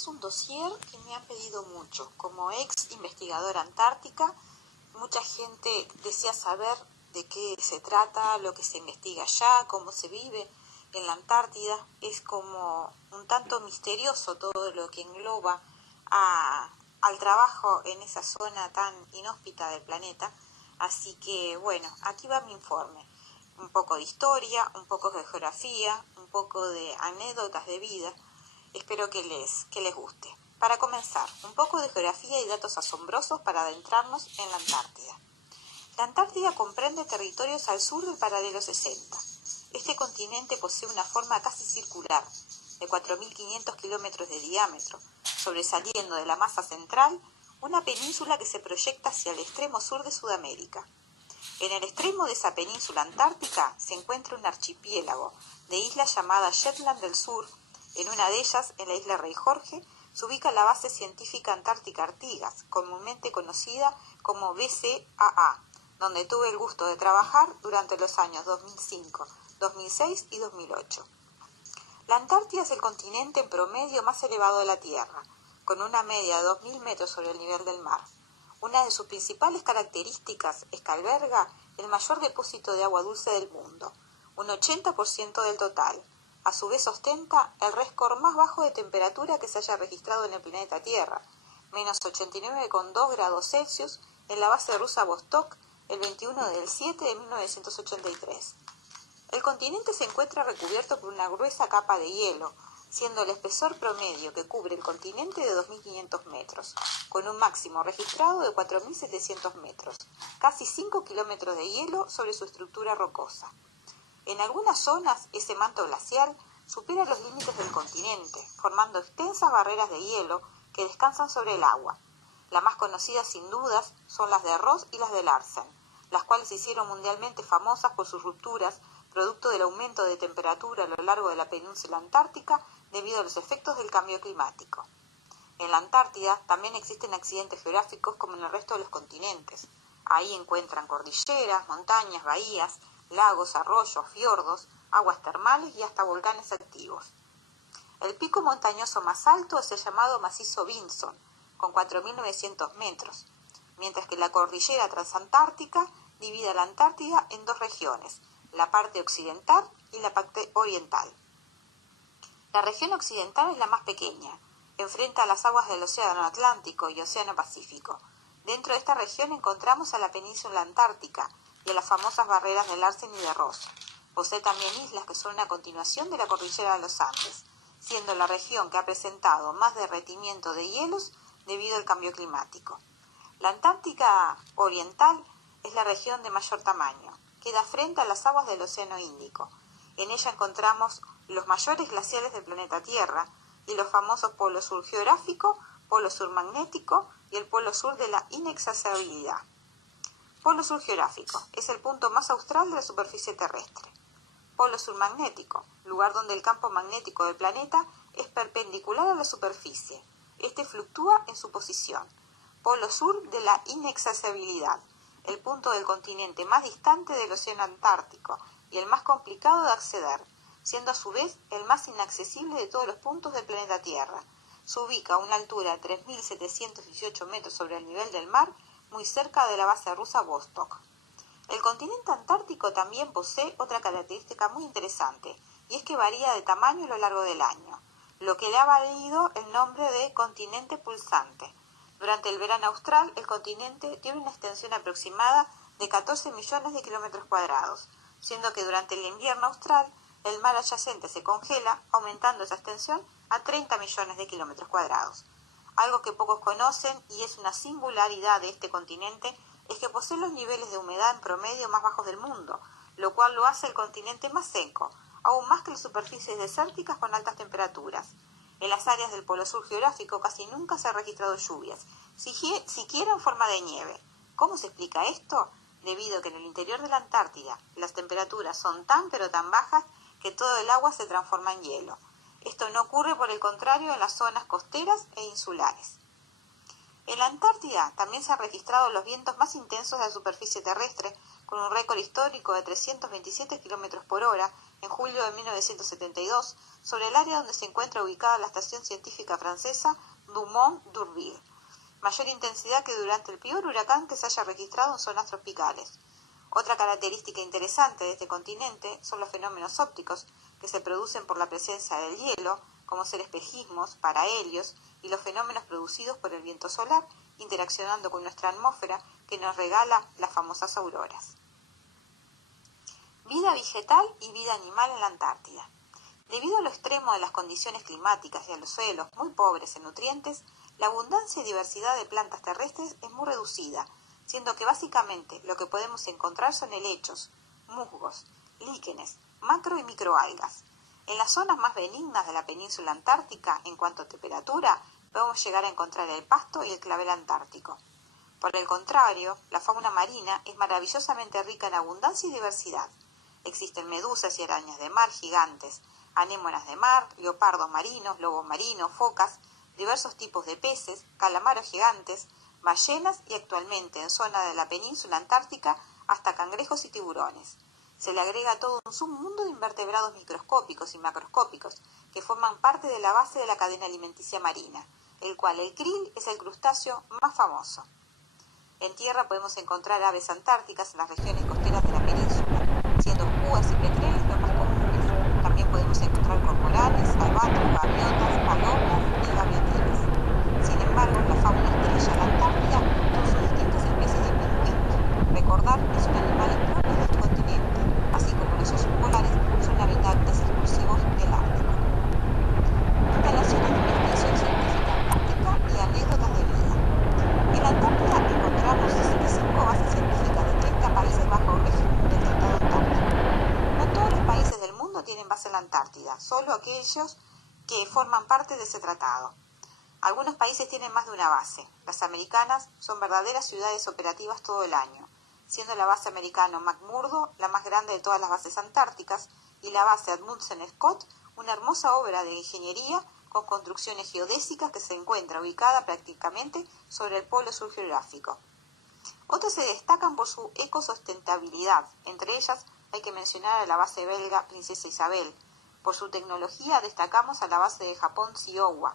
es un dossier que me han pedido mucho. Como ex investigadora antártica, mucha gente desea saber de qué se trata, lo que se investiga allá, cómo se vive en la Antártida. Es como un tanto misterioso todo lo que engloba al trabajo en esa zona tan inhóspita del planeta. Así que bueno, aquí va mi informe. Un poco de historia, un poco de geografía, un poco de anécdotas de vida. Espero que les guste. Para comenzar, un poco de geografía y datos asombrosos para adentrarnos en la Antártida. La Antártida comprende territorios al sur del paralelo 60. Este continente posee una forma casi circular, de 4.500 kilómetros de diámetro, sobresaliendo de la masa central una península que se proyecta hacia el extremo sur de Sudamérica. En el extremo de esa península antártica se encuentra un archipiélago de islas llamadas Shetland del Sur. En una de ellas, en la isla Rey Jorge, se ubica la base científica antártica Artigas, comúnmente conocida como BCAA, donde tuve el gusto de trabajar durante los años 2005, 2006 y 2008. La Antártida es el continente en promedio más elevado de la Tierra, con una media de 2.000 metros sobre el nivel del mar. Una de sus principales características es que alberga el mayor depósito de agua dulce del mundo, un 80% del total. A su vez ostenta el récord más bajo de temperatura que se haya registrado en el planeta Tierra, menos 89,2 grados Celsius, en la base rusa Vostok, el 21 del 7 de 1983. El continente se encuentra recubierto por una gruesa capa de hielo, siendo el espesor promedio que cubre el continente de 2.500 metros, con un máximo registrado de 4.700 metros, casi 5 kilómetros de hielo sobre su estructura rocosa. En algunas zonas, ese manto glacial supera los límites del continente, formando extensas barreras de hielo que descansan sobre el agua. Las más conocidas, sin dudas, son las de Ross y las de Larsen, las cuales se hicieron mundialmente famosas por sus rupturas, producto del aumento de temperatura a lo largo de la península antártica debido a los efectos del cambio climático. En la Antártida también existen accidentes geográficos como en el resto de los continentes. Ahí encuentran cordilleras, montañas, bahías, lagos, arroyos, fiordos, aguas termales y hasta volcanes activos. El pico montañoso más alto es el llamado macizo Vinson, con 4.900 metros, mientras que la cordillera transantártica divide a la Antártida en dos regiones, la parte occidental y la parte oriental. La región occidental es la más pequeña, enfrenta a las aguas del Océano Atlántico y Océano Pacífico. Dentro de esta región encontramos a la península antártica y a las famosas barreras de Larsen y de Ross. Posee también islas que son una continuación de la cordillera de los Andes, siendo la región que ha presentado más derretimiento de hielos debido al cambio climático. La Antártica Oriental es la región de mayor tamaño. Queda frente a las aguas del Océano Índico. En ella encontramos los mayores glaciares del planeta Tierra y los famosos Polo Sur geográfico, Polo Sur magnético y el Polo Sur de la inaccesibilidad. Polo Sur geográfico es el punto más austral de la superficie terrestre. Polo Sur magnético, lugar donde el campo magnético del planeta es perpendicular a la superficie. Este fluctúa en su posición. Polo Sur de la inaccesibilidad, el punto del continente más distante del océano Antártico y el más complicado de acceder, siendo a su vez el más inaccesible de todos los puntos del planeta Tierra. Se ubica a una altura de 3.718 metros sobre el nivel del mar, muy cerca de la base rusa Vostok. El continente antártico también posee otra característica muy interesante, y es que varía de tamaño a lo largo del año, lo que le ha valido el nombre de continente pulsante. Durante el verano austral, el continente tiene una extensión aproximada de 14 millones de kilómetros cuadrados, siendo que durante el invierno austral, el mar adyacente se congela, aumentando esa extensión a 30 millones de kilómetros cuadrados. Algo que pocos conocen y es una singularidad de este continente es que posee los niveles de humedad en promedio más bajos del mundo, lo cual lo hace el continente más seco, aún más que las superficies desérticas con altas temperaturas. En las áreas del Polo Sur geográfico casi nunca se han registrado lluvias, siquiera en forma de nieve. ¿Cómo se explica esto? Debido a que en el interior de la Antártida las temperaturas son tan pero tan bajas que todo el agua se transforma en hielo. Esto no ocurre, por el contrario, en las zonas costeras e insulares. En la Antártida también se han registrado los vientos más intensos de la superficie terrestre, con un récord histórico de 327 km por hora en julio de 1972, sobre el área donde se encuentra ubicada la estación científica francesa Dumont-d'Urville. Mayor intensidad que durante el peor huracán que se haya registrado en zonas tropicales. Otra característica interesante de este continente son los fenómenos ópticos que se producen por la presencia del hielo, como ser espejismos, parahelios y los fenómenos producidos por el viento solar interaccionando con nuestra atmósfera que nos regala las famosas auroras. Vida vegetal y vida animal en la Antártida. Debido a lo extremo de las condiciones climáticas y a los suelos muy pobres en nutrientes, la abundancia y diversidad de plantas terrestres es muy reducida, siendo que básicamente lo que podemos encontrar son helechos, musgos, líquenes, macro y microalgas. En las zonas más benignas de la península antártica, en cuanto a temperatura, podemos llegar a encontrar el pasto y el clavel antártico. Por el contrario, la fauna marina es maravillosamente rica en abundancia y diversidad. Existen medusas y arañas de mar gigantes, anémonas de mar, leopardos marinos, lobos marinos, focas, diversos tipos de peces, calamares gigantes, ballenas y actualmente en zona de la península antártica hasta cangrejos y tiburones. Se le agrega todo un submundo de invertebrados microscópicos y macroscópicos que forman parte de la base de la cadena alimenticia marina, el cual el krill es el crustáceo más famoso. En tierra podemos encontrar aves antárticas en las regiones costeras de la península, siendo púas y petreles los más comunes. También podemos encontrar cormoranes, albatros, gaviotas, palomas y gaviotines. Sin embargo, la fauna estrella de la Antártida son sus distintas especies de pingüinos. Recordar que son animales propios de este continente, así como los osos polares son habitantes exclusivos del Ártico. Instalaciones de investigación científica antártica y anécdotas de vida. En la Antártida encontramos 65 bases científicas de 30 países bajo el régimen del Tratado Antártico. No todos los países del mundo tienen base en la Antártida, solo aquellos que forman parte de ese tratado. Algunos países tienen más de una base. Las americanas son verdaderas ciudades operativas todo el año, siendo la base americana McMurdo la más grande de todas las bases antárticas y la base Amundsen Scott una hermosa obra de ingeniería con construcciones geodésicas que se encuentra ubicada prácticamente sobre el polo sur geográfico. Otras se destacan por su ecosustentabilidad, entre ellas hay que mencionar a la base belga Princesa Isabel. Por su tecnología destacamos a la base de Japón Iowa.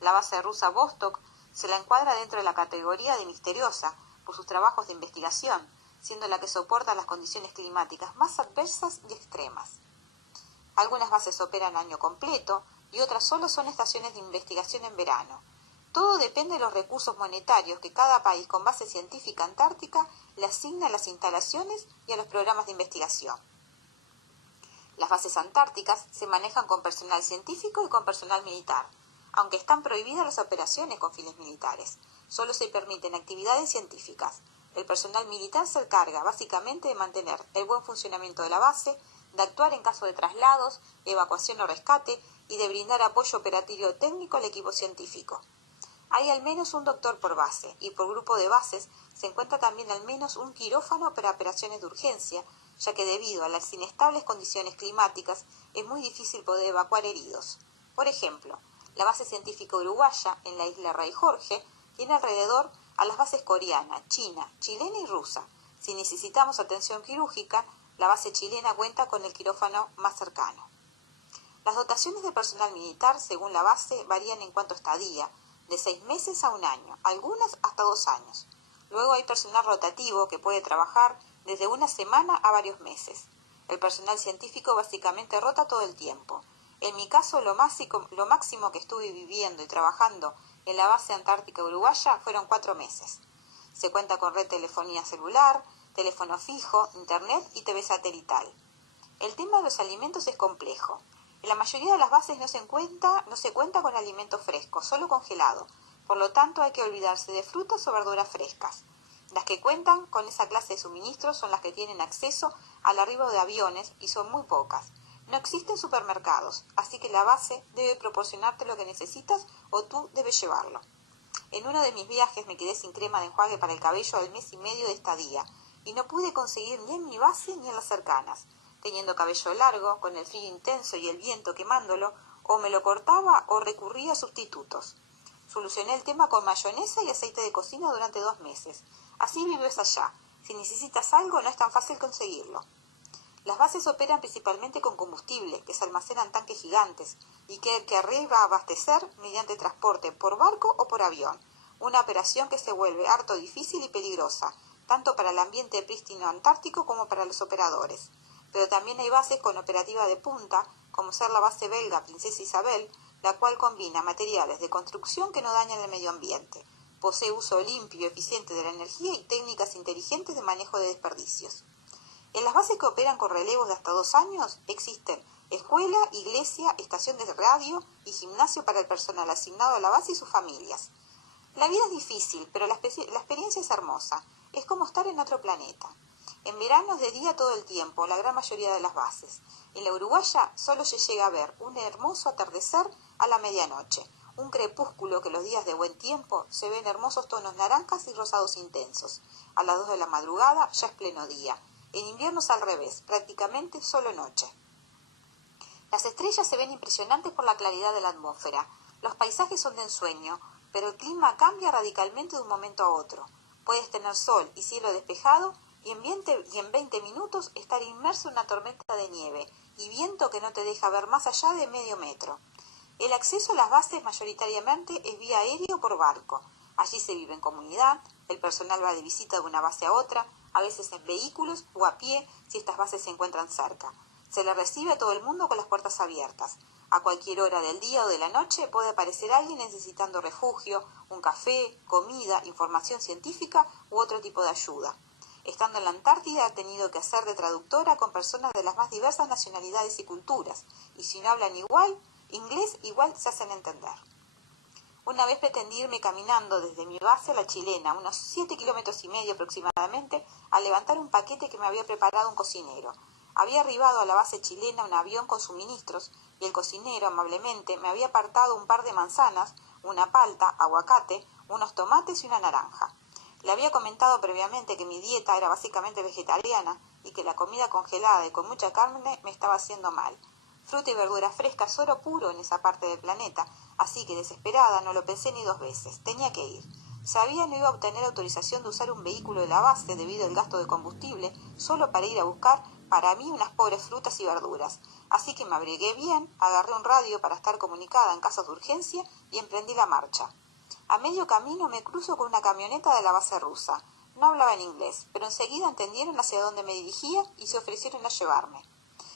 La base rusa Vostok se la encuadra dentro de la categoría de misteriosa por sus trabajos de investigación, siendo la que soporta las condiciones climáticas más adversas y extremas. Algunas bases operan año completo y otras solo son estaciones de investigación en verano. Todo depende de los recursos monetarios que cada país con base científica antártica le asigna a las instalaciones y a los programas de investigación. Las bases antárticas se manejan con personal científico y con personal militar, aunque están prohibidas las operaciones con fines militares. Solo se permiten actividades científicas. El personal militar se encarga básicamente de mantener el buen funcionamiento de la base, de actuar en caso de traslados, evacuación o rescate y de brindar apoyo operativo técnico al equipo científico. Hay al menos un doctor por base y por grupo de bases se encuentra también al menos un quirófano para operaciones de urgencia, ya que debido a las inestables condiciones climáticas es muy difícil poder evacuar heridos. Por ejemplo, la base científica uruguaya en la isla Rey Jorge tiene alrededor a las bases coreana, china, chilena y rusa. Si necesitamos atención quirúrgica, la base chilena cuenta con el quirófano más cercano. Las dotaciones de personal militar, según la base, varían en cuanto a estadía, de 6 meses a 1 año, algunas hasta 2 años. Luego hay personal rotativo que puede trabajar desde 1 semana a varios meses. El personal científico básicamente rota todo el tiempo. En mi caso, lo máximo que estuve viviendo y trabajando en la base antártica uruguaya fueron 4 meses. Se cuenta con red de telefonía celular, teléfono fijo, internet y TV satelital. El tema de los alimentos es complejo. En la mayoría de las bases no se cuenta con alimentos frescos, solo congelado. Por lo tanto, hay que olvidarse de frutas o verduras frescas. Las que cuentan con esa clase de suministros son las que tienen acceso al arribo de aviones y son muy pocas. No existen supermercados, así que la base debe proporcionarte lo que necesitas o tú debes llevarlo. En uno de mis viajes me quedé sin crema de enjuague para el cabello al mes y medio de estadía y no pude conseguir ni en mi base ni en las cercanas. Teniendo cabello largo, con el frío intenso y el viento quemándolo, o me lo cortaba o recurría a sustitutos. Solucioné el tema con mayonesa y aceite de cocina durante 2 meses. Así vives allá, Si necesitas algo, no es tan fácil conseguirlo. Las bases operan principalmente con combustible, que se almacena en tanques gigantes, y que hay que arriba abastecer mediante transporte por barco o por avión, una operación que se vuelve harto difícil y peligrosa, tanto para el ambiente prístino antártico como para los operadores. Pero también hay bases con operativa de punta, como ser la base belga Princesa Isabel, la cual combina materiales de construcción que no dañan el medio ambiente, posee uso limpio y eficiente de la energía y técnicas inteligentes de manejo de desperdicios. En las bases que operan con relevos de hasta 2 años existen escuela, iglesia, estación de radio y gimnasio para el personal asignado a la base y sus familias. La vida es difícil, pero la experiencia es hermosa. Es como estar en otro planeta. En verano es de día todo el tiempo, la gran mayoría de las bases. En la Uruguaya solo se llega a ver un hermoso atardecer a la medianoche, un crepúsculo que los días de buen tiempo se ven hermosos tonos naranjas y rosados intensos. A las 2 de la madrugada ya es pleno día. En invierno es al revés, prácticamente solo noche. Las estrellas se ven impresionantes por la claridad de la atmósfera. Los paisajes son de ensueño, pero el clima cambia radicalmente de un momento a otro. Puedes tener sol y cielo despejado y en 20 minutos estar inmerso en una tormenta de nieve y viento que no te deja ver más allá de medio metro. El acceso a las bases mayoritariamente es vía aéreo o por barco. Allí se vive en comunidad, el personal va de visita de una base a otra, a veces en vehículos o a pie si estas bases se encuentran cerca. Se le recibe a todo el mundo con las puertas abiertas. A cualquier hora del día o de la noche puede aparecer alguien necesitando refugio, un café, comida, información científica u otro tipo de ayuda. Estando en la Antártida he tenido que hacer de traductora con personas de las más diversas nacionalidades y culturas, y si no hablan inglés igual se hacen entender. Una vez pretendí irme caminando desde mi base a la chilena, unos 7,5 kilómetros aproximadamente, a levantar un paquete que me había preparado un cocinero. Había arribado a la base chilena un avión con suministros y el cocinero amablemente me había apartado un par de manzanas, una palta, aguacate, unos tomates y una naranja. Le había comentado previamente que mi dieta era básicamente vegetariana y que la comida congelada y con mucha carne me estaba haciendo mal. Fruta y verdura fresca es oro puro en esa parte del planeta, así que desesperada no lo pensé ni 2 veces. Tenía que ir. Sabía no iba a obtener autorización de usar un vehículo de la base debido al gasto de combustible, solo para ir a buscar para mí unas pobres frutas y verduras. Así que me abrigué bien, agarré un radio para estar comunicada en casos de urgencia y emprendí la marcha. A medio camino me cruzo con una camioneta de la base rusa. No hablaba en inglés, pero enseguida entendieron hacia dónde me dirigía y se ofrecieron a llevarme.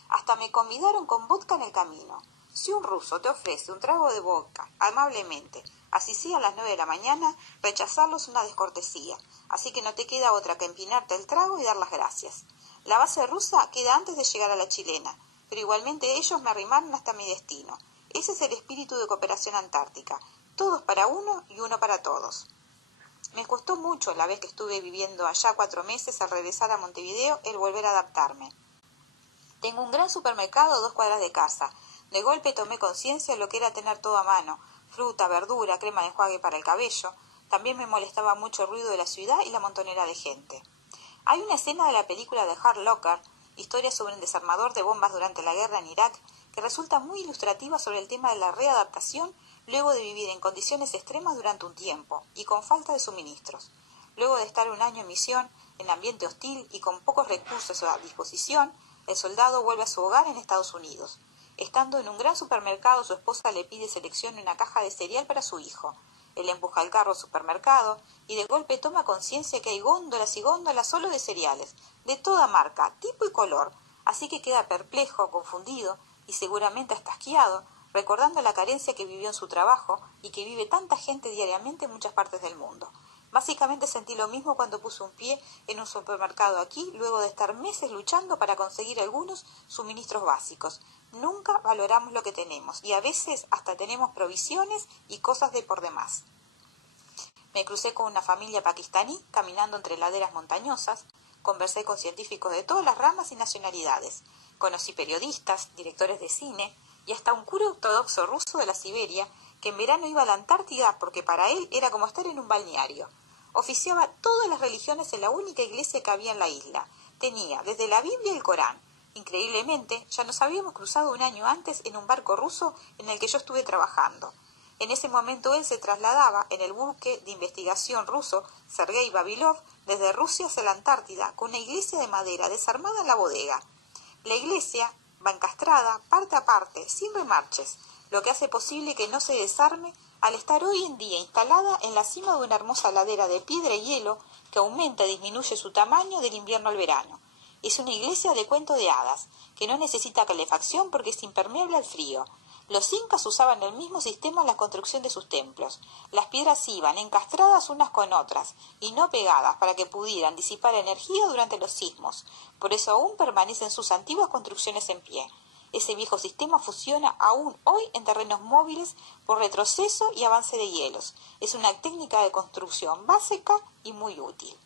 Hasta me convidaron con vodka en el camino. Si un ruso te ofrece un trago de vodka, amablemente, así sea a las 9 de la mañana, rechazarlo es una descortesía, así que no te queda otra que empinarte el trago y dar las gracias. La base rusa queda antes de llegar a la chilena, pero igualmente ellos me arrimaron hasta mi destino. Ese es el espíritu de cooperación antártica, todos para uno y uno para todos. Me costó mucho la vez que estuve viviendo allá 4 meses al regresar a Montevideo el volver a adaptarme. Tengo un gran supermercado a 2 cuadras de casa. De golpe tomé conciencia de lo que era tener todo a mano, fruta, verdura, crema de enjuague para el cabello. También me molestaba mucho el ruido de la ciudad y la montonera de gente. Hay una escena de la película de Hurt Locker, historia sobre un desarmador de bombas durante la guerra en Irak, que resulta muy ilustrativa sobre el tema de la readaptación luego de vivir en condiciones extremas durante un tiempo y con falta de suministros. Luego de estar 1 año en misión, en ambiente hostil y con pocos recursos a disposición, el soldado vuelve a su hogar en Estados Unidos. Estando en un gran supermercado, su esposa le pide seleccione una caja de cereal para su hijo. Él empuja el carro al supermercado y de golpe toma conciencia que hay góndolas y góndolas solo de cereales, de toda marca, tipo y color. Así que queda perplejo, confundido y seguramente hasta asqueado, recordando la carencia que vivió en su trabajo y que vive tanta gente diariamente en muchas partes del mundo. Básicamente sentí lo mismo cuando puse un pie en un supermercado aquí, luego de estar meses luchando para conseguir algunos suministros básicos. Nunca valoramos lo que tenemos y a veces hasta tenemos provisiones y cosas de por demás. Me crucé con una familia pakistaní caminando entre laderas montañosas, conversé con científicos de todas las ramas y nacionalidades, conocí periodistas, directores de cine y hasta un cura ortodoxo ruso de la Siberia que en verano iba a la Antártida porque para él era como estar en un balneario. Oficiaba todas las religiones en la única iglesia que había en la isla. Tenía desde la Biblia y el Corán. Increíblemente, ya nos habíamos cruzado 1 año antes en un barco ruso en el que yo estuve trabajando. En ese momento él se trasladaba en el buque de investigación ruso Sergei Vavilov desde Rusia hacia la Antártida con una iglesia de madera desarmada en la bodega. La iglesia va encastrada parte a parte, sin remarches, lo que hace posible que no se desarme al estar hoy en día instalada en la cima de una hermosa ladera de piedra y hielo que aumenta y disminuye su tamaño del invierno al verano. Es una iglesia de cuento de hadas, que no necesita calefacción porque es impermeable al frío. Los incas usaban el mismo sistema en la construcción de sus templos. Las piedras iban encastradas unas con otras y no pegadas para que pudieran disipar energía durante los sismos. Por eso aún permanecen sus antiguas construcciones en pie. Ese viejo sistema funciona aún hoy en terrenos móviles por retroceso y avance de hielos. Es una técnica de construcción básica y muy útil.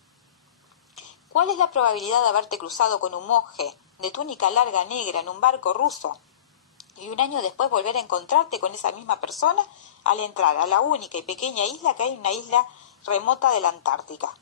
¿Cuál es la probabilidad de haberte cruzado con un monje de túnica larga negra en un barco ruso y un año después volver a encontrarte con esa misma persona al entrar a la única y pequeña isla que hay en una isla remota de la Antártica?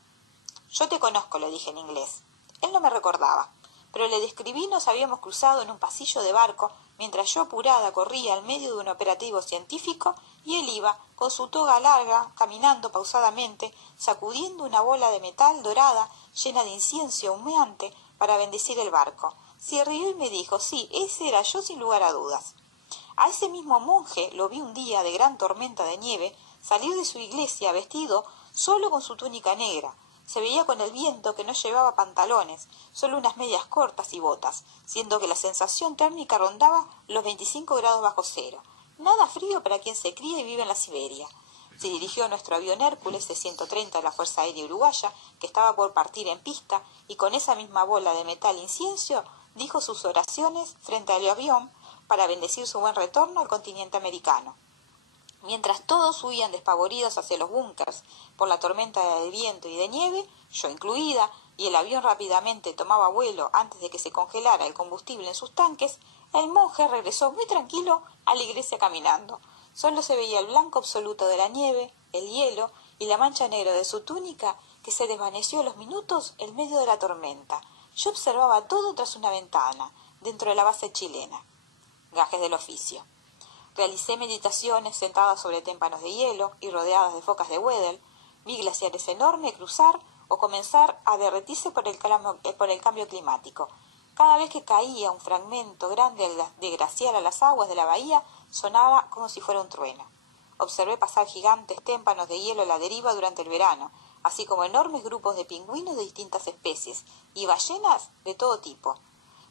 Yo te conozco, le dije en inglés. Él no me recordaba, pero le describí nos habíamos cruzado en un pasillo de barco mientras yo apurada corría al medio de un operativo científico y él iba, con su toga larga, caminando pausadamente, sacudiendo una bola de metal dorada llena de incienso humeante para bendecir el barco. Se rió y me dijo, sí, ese era yo sin lugar a dudas. A ese mismo monje lo vi un día de gran tormenta de nieve, salió de su iglesia vestido solo con su túnica negra. Se veía con el viento que no llevaba pantalones, solo unas medias cortas y botas, siendo que la sensación térmica rondaba los 25 grados bajo cero. Nada frío para quien se cría y vive en la Siberia. Se dirigió a nuestro avión Hércules de 130 de la Fuerza Aérea Uruguaya, que estaba por partir en pista, y con esa misma bola de metal incienso dijo sus oraciones frente al avión para bendecir su buen retorno al continente americano. Mientras todos huían despavoridos hacia los búnkers por la tormenta de viento y de nieve, yo incluida, y el avión rápidamente tomaba vuelo antes de que se congelara el combustible en sus tanques, el monje regresó muy tranquilo a la iglesia caminando. Solo se veía el blanco absoluto de la nieve, el hielo y la mancha negra de su túnica que se desvaneció a los minutos en medio de la tormenta. Yo observaba todo tras una ventana, dentro de la base chilena. Gajes del oficio. Realicé meditaciones sentadas sobre témpanos de hielo y rodeadas de focas de Weddell. Vi glaciares enormes cruzar o comenzar a derretirse por el cambio climático. Cada vez que caía un fragmento grande de glaciar a las aguas de la bahía, sonaba como si fuera un trueno. Observé pasar gigantes témpanos de hielo a la deriva durante el verano, así como enormes grupos de pingüinos de distintas especies y ballenas de todo tipo.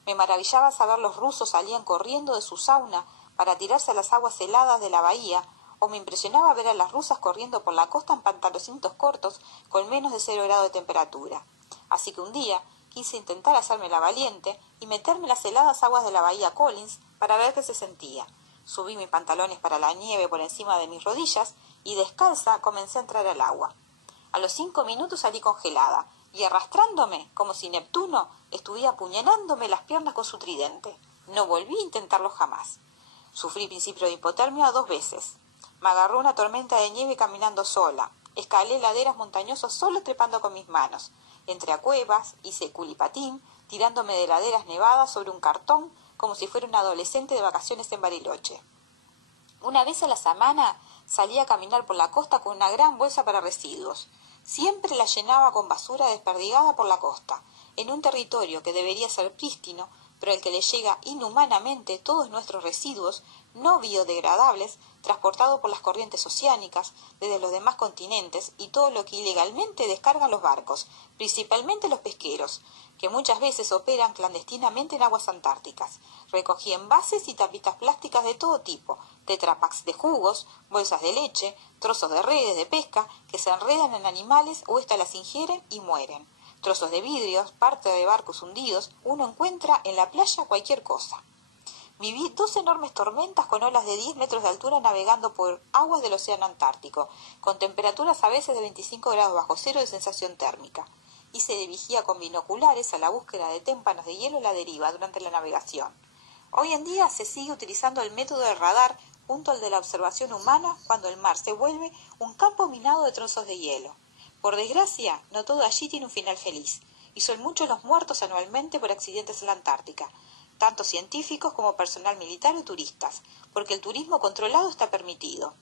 Me maravillaba saber los rusos salían corriendo de su sauna para tirarse a las aguas heladas de la bahía, o me impresionaba ver a las rusas corriendo por la costa en pantaloncitos cortos con menos de 0 grados de temperatura. Así que un día quise intentar hacerme la valiente y meterme en las heladas aguas de la bahía Collins para ver qué se sentía. Subí mis pantalones para la nieve por encima de mis rodillas y descalza comencé a entrar al agua. A los 5 minutos salí congelada y arrastrándome como si Neptuno estuviera apuñalándome las piernas con su tridente. No volví a intentarlo jamás. Sufrí principio de hipotermia 2 veces. Me agarró una tormenta de nieve caminando sola. Escalé laderas montañosas solo trepando con mis manos. Entré a cuevas, hice culipatín, tirándome de laderas nevadas sobre un cartón como si fuera un adolescente de vacaciones en Bariloche. Una vez a la semana salía a caminar por la costa con una gran bolsa para residuos. Siempre la llenaba con basura desperdigada por la costa, en un territorio que debería ser prístino, pero al que le llega inhumanamente todos nuestros residuos no biodegradables transportados por las corrientes oceánicas desde los demás continentes y todo lo que ilegalmente descargan los barcos, principalmente los pesqueros, que muchas veces operan clandestinamente en aguas antárticas. Recogí envases y tapitas plásticas de todo tipo, tetrapacks de jugos, bolsas de leche, trozos de redes de pesca que se enredan en animales o éstas las ingieren y mueren. Trozos de vidrios, parte de barcos hundidos, uno encuentra en la playa cualquier cosa. Viví 2 enormes tormentas con olas de 10 metros de altura navegando por aguas del océano Antártico, con temperaturas a veces de 25 grados bajo cero de sensación térmica. Y se dirigía con binoculares a la búsqueda de témpanos de hielo a la deriva durante la navegación. Hoy en día se sigue utilizando el método del radar junto al de la observación humana cuando el mar se vuelve un campo minado de trozos de hielo. Por desgracia, no todo allí tiene un final feliz, y son muchos los muertos anualmente por accidentes en la Antártica, tanto científicos como personal militar o turistas, porque el turismo controlado está permitido.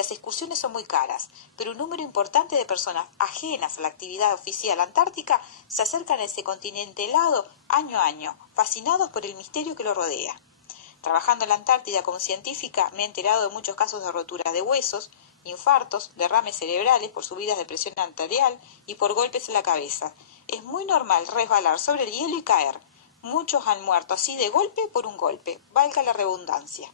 Las excursiones son muy caras, pero un número importante de personas ajenas a la actividad oficial antártica se acercan a ese continente helado año a año, fascinados por el misterio que lo rodea. Trabajando en la Antártida como científica, me he enterado de muchos casos de rotura de huesos, infartos, derrames cerebrales por subidas de presión arterial y por golpes en la cabeza. Es muy normal resbalar sobre el hielo y caer. Muchos han muerto así de golpe por un golpe, valga la redundancia.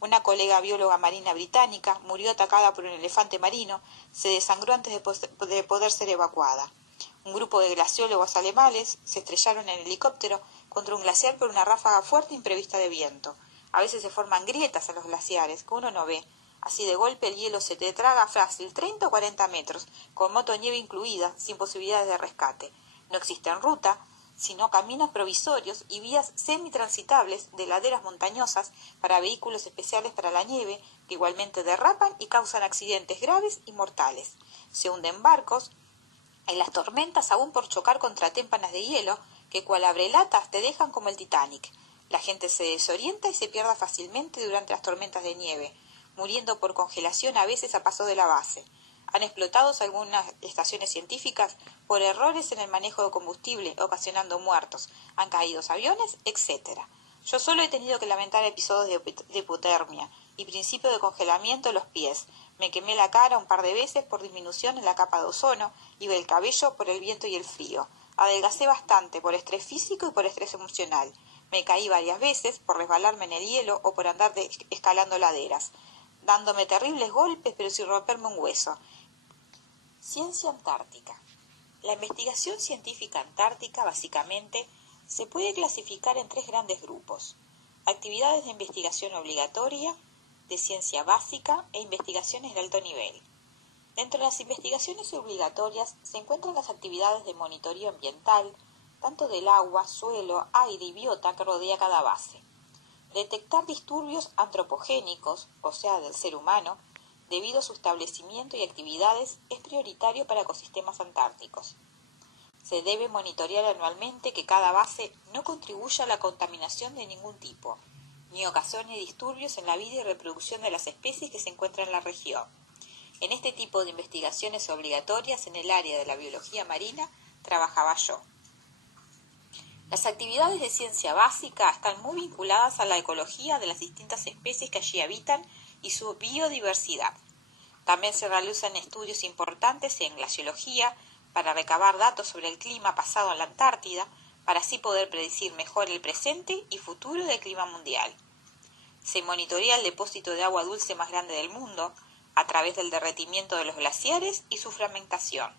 Una colega bióloga marina británica murió atacada por un elefante marino, se desangró antes de poder ser evacuada. Un grupo de glaciólogos alemanes se estrellaron en helicóptero contra un glaciar por una ráfaga fuerte imprevista de viento. A veces se forman grietas en los glaciares que uno no ve. Así de golpe el hielo se te traga fácil 30 o 40 metros, con motonieve incluida, sin posibilidades de rescate. No existen ruta, sino caminos provisorios y vías semitransitables de laderas montañosas para vehículos especiales para la nieve, que igualmente derrapan y causan accidentes graves y mortales. Se hunden barcos en las tormentas aún por chocar contra témpanas de hielo, que cual abrelatas te dejan como el Titanic. La gente se desorienta y se pierde fácilmente durante las tormentas de nieve, muriendo por congelación a veces a paso de la base. Han explotado algunas estaciones científicas por errores en el manejo de combustible, ocasionando muertos. Han caído aviones, etc. Yo solo he tenido que lamentar episodios de hipotermia y principio de congelamiento de los pies. Me quemé la cara un par de veces por disminución en la capa de ozono y el cabello por el viento y el frío. Adelgacé bastante por estrés físico y por estrés emocional. Me caí varias veces por resbalarme en el hielo o por andar escalando laderas, dándome terribles golpes pero sin romperme un hueso. Ciencia antártica. La investigación científica antártica básicamente se puede clasificar en tres grandes grupos: actividades de investigación obligatoria, de ciencia básica e investigaciones de alto nivel. Dentro de las investigaciones obligatorias se encuentran las actividades de monitoreo ambiental, tanto del agua, suelo, aire y biota que rodea cada base. Detectar disturbios antropogénicos, o sea, del ser humano, debido a su establecimiento y actividades, es prioritario para ecosistemas antárticos. Se debe monitorear anualmente que cada base no contribuya a la contaminación de ningún tipo, ni ocasione disturbios en la vida y reproducción de las especies que se encuentran en la región. En este tipo de investigaciones obligatorias en el área de la biología marina trabajaba yo. Las actividades de ciencia básica están muy vinculadas a la ecología de las distintas especies que allí habitan y su biodiversidad. También se realizan estudios importantes en glaciología para recabar datos sobre el clima pasado en la Antártida, para así poder predecir mejor el presente y futuro del clima mundial. Se monitorea el depósito de agua dulce más grande del mundo a través del derretimiento de los glaciares y su fragmentación.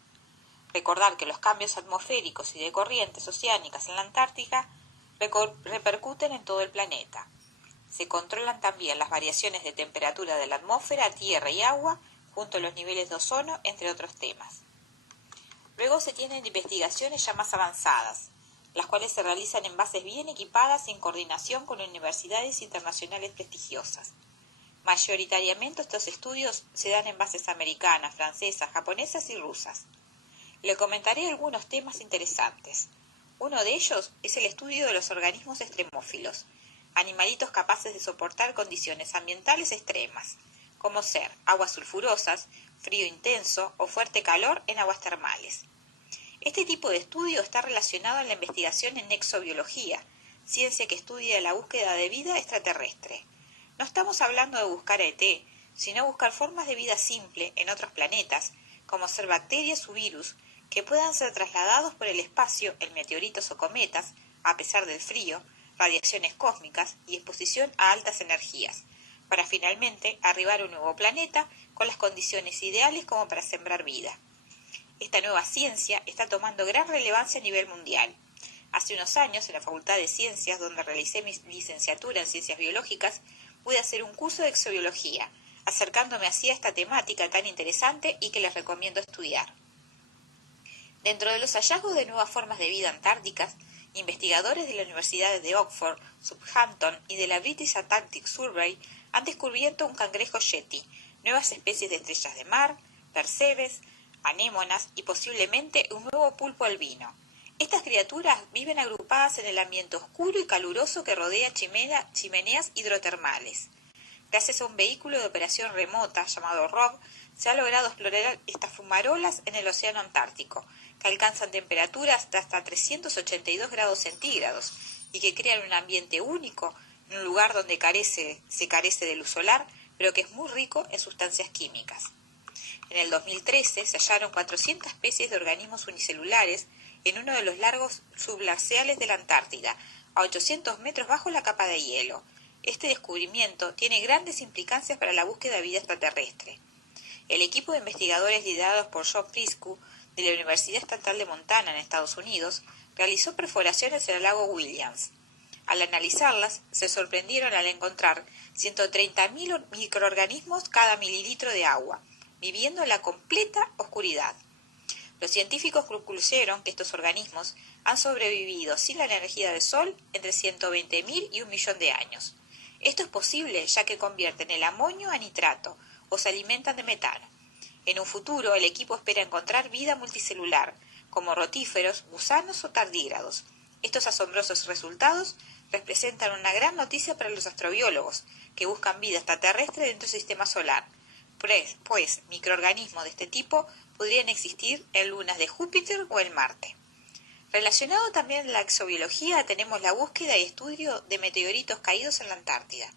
Recordar que los cambios atmosféricos y de corrientes oceánicas en la Antártica repercuten en todo el planeta. Se controlan también las variaciones de temperatura de la atmósfera, tierra y agua, junto a los niveles de ozono, entre otros temas. Luego se tienen investigaciones ya más avanzadas, las cuales se realizan en bases bien equipadas y en coordinación con universidades internacionales prestigiosas. Mayoritariamente estos estudios se dan en bases americanas, francesas, japonesas y rusas. Le comentaré algunos temas interesantes. Uno de ellos es el estudio de los organismos extremófilos, animalitos capaces de soportar condiciones ambientales extremas, como ser aguas sulfurosas, frío intenso o fuerte calor en aguas termales. Este tipo de estudio está relacionado a la investigación en exobiología, ciencia que estudia la búsqueda de vida extraterrestre. No estamos hablando de buscar a ET, sino buscar formas de vida simple en otros planetas, como ser bacterias o virus, que puedan ser trasladados por el espacio en meteoritos o cometas, a pesar del frío, radiaciones cósmicas y exposición a altas energías, para finalmente arribar a un nuevo planeta con las condiciones ideales como para sembrar vida. Esta nueva ciencia está tomando gran relevancia a nivel mundial. Hace unos años, en la Facultad de Ciencias, donde realicé mi licenciatura en Ciencias Biológicas, pude hacer un curso de exobiología, acercándome así a esta temática tan interesante y que les recomiendo estudiar. Dentro de los hallazgos de nuevas formas de vida antárticas, investigadores de las universidades de Oxford, Southampton y de la British Antarctic Survey han descubierto un cangrejo yeti, nuevas especies de estrellas de mar, percebes, anémonas y posiblemente un nuevo pulpo albino. Estas criaturas viven agrupadas en el ambiente oscuro y caluroso que rodea chimeneas hidrotermales. Gracias a un vehículo de operación remota llamado ROV, se ha logrado explorar estas fumarolas en el océano Antártico, que alcanzan temperaturas de hasta 382 grados centígrados y que crean un ambiente único en un lugar donde se carece de luz solar, pero que es muy rico en sustancias químicas. En el 2013 se hallaron 400 especies de organismos unicelulares en uno de los lagos subglaciales de la Antártida, a 800 metros bajo la capa de hielo. Este descubrimiento tiene grandes implicancias para la búsqueda de vida extraterrestre. El equipo de investigadores liderados por John Priscu de la Universidad Estatal de Montana en Estados Unidos realizó perforaciones en el lago Williams. Al analizarlas, se sorprendieron al encontrar 130.000 microorganismos cada mililitro de agua, viviendo en la completa oscuridad. Los científicos concluyeron que estos organismos han sobrevivido sin la energía del sol entre 120.000 y 1.000.000 de años. Esto es posible ya que convierten el amonio a nitrato o se alimentan de metano. En un futuro, el equipo espera encontrar vida multicelular, como rotíferos, gusanos o tardígrados. Estos asombrosos resultados representan una gran noticia para los astrobiólogos, que buscan vida extraterrestre dentro del sistema solar, pues microorganismos de este tipo podrían existir en lunas de Júpiter o en Marte. Relacionado también a la exobiología, tenemos la búsqueda y estudio de meteoritos caídos en la Antártida.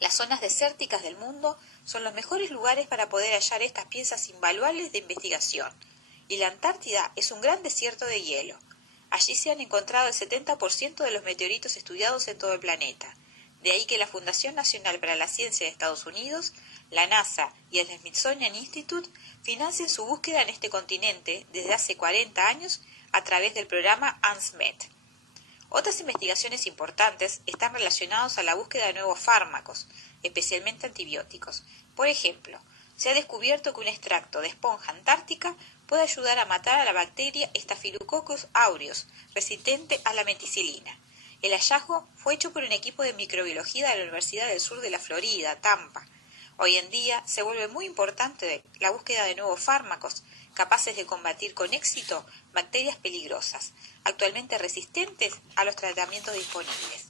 Las zonas desérticas del mundo son los mejores lugares para poder hallar estas piezas invaluables de investigación, y la Antártida es un gran desierto de hielo. Allí se han encontrado el 70% de los meteoritos estudiados en todo el planeta. De ahí que la Fundación Nacional para la Ciencia de Estados Unidos, la NASA y el Smithsonian Institute financian su búsqueda en este continente desde hace 40 años a través del programa ANSMET. Otras investigaciones importantes están relacionadas a la búsqueda de nuevos fármacos, especialmente antibióticos. Por ejemplo, se ha descubierto que un extracto de esponja antártica puede ayudar a matar a la bacteria Staphylococcus aureus, resistente a la meticilina. El hallazgo fue hecho por un equipo de microbiología de la Universidad del Sur de la Florida, Tampa. Hoy en día se vuelve muy importante la búsqueda de nuevos fármacos capaces de combatir con éxito bacterias peligrosas, actualmente resistentes a los tratamientos disponibles.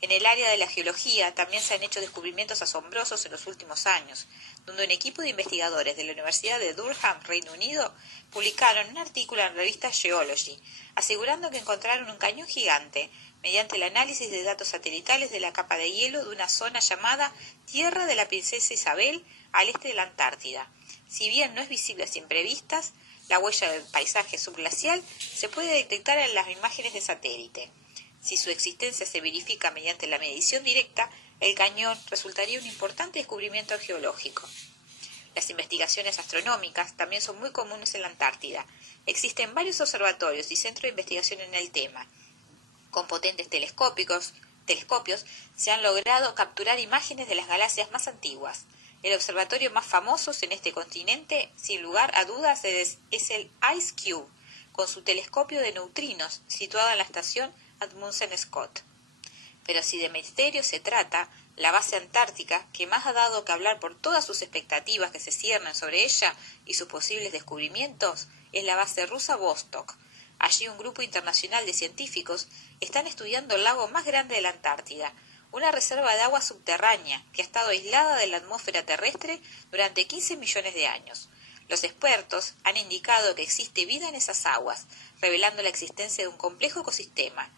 En el área de la geología también se han hecho descubrimientos asombrosos en los últimos años, donde un equipo de investigadores de la Universidad de Durham, Reino Unido, publicaron un artículo en la revista Geology, asegurando que encontraron un cañón gigante mediante el análisis de datos satelitales de la capa de hielo de una zona llamada Tierra de la Princesa Isabel al este de la Antártida. Si bien no es visible a simple vista, la huella del paisaje subglacial se puede detectar en las imágenes de satélite. Si su existencia se verifica mediante la medición directa, el cañón resultaría un importante descubrimiento geológico. Las investigaciones astronómicas también son muy comunes en la Antártida. Existen varios observatorios y centros de investigación en el tema. Con potentes telescopios se han logrado capturar imágenes de las galaxias más antiguas. El observatorio más famoso en este continente, sin lugar a dudas, es el IceCube, con su telescopio de neutrinos, situado en la estación Amundsen Scott. Pero si de misterio se trata, la base antártica, que más ha dado que hablar por todas sus expectativas que se ciernen sobre ella y sus posibles descubrimientos, es la base rusa Vostok. Allí un grupo internacional de científicos están estudiando el lago más grande de la Antártida, una reserva de agua subterránea que ha estado aislada de la atmósfera terrestre durante 15 millones de años. Los expertos han indicado que existe vida en esas aguas, revelando la existencia de un complejo ecosistema.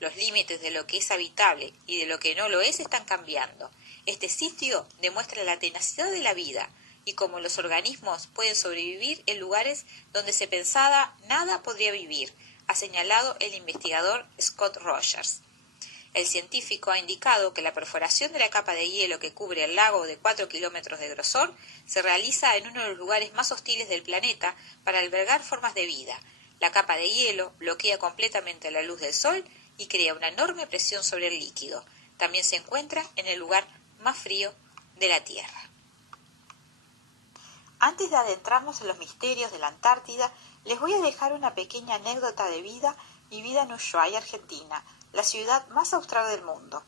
Los límites de lo que es habitable y de lo que no lo es están cambiando. Este sitio demuestra la tenacidad de la vida y cómo los organismos pueden sobrevivir en lugares donde se pensaba nada podría vivir, ha señalado el investigador Scott Rogers. El científico ha indicado que la perforación de la capa de hielo que cubre el lago de 4 kilómetros de grosor se realiza en uno de los lugares más hostiles del planeta para albergar formas de vida. La capa de hielo bloquea completamente la luz del sol y crea una enorme presión sobre el líquido. También se encuentra en el lugar más frío de la Tierra. Antes de adentrarnos en los misterios de la Antártida, les voy a dejar una pequeña anécdota de vida vivida en Ushuaia, Argentina, la ciudad más austral del mundo.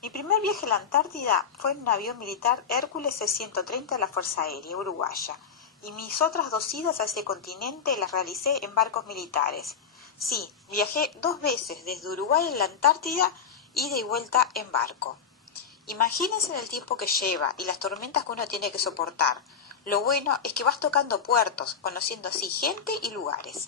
Mi primer viaje a la Antártida fue en un avión militar Hércules C-130 de la Fuerza Aérea Uruguaya, y mis otras 2 idas a ese continente las realicé en barcos militares. Sí, viajé 2 veces desde Uruguay a la Antártida, ida y vuelta en barco. Imagínense el tiempo que lleva y las tormentas que uno tiene que soportar. Lo bueno es que vas tocando puertos, conociendo así gente y lugares.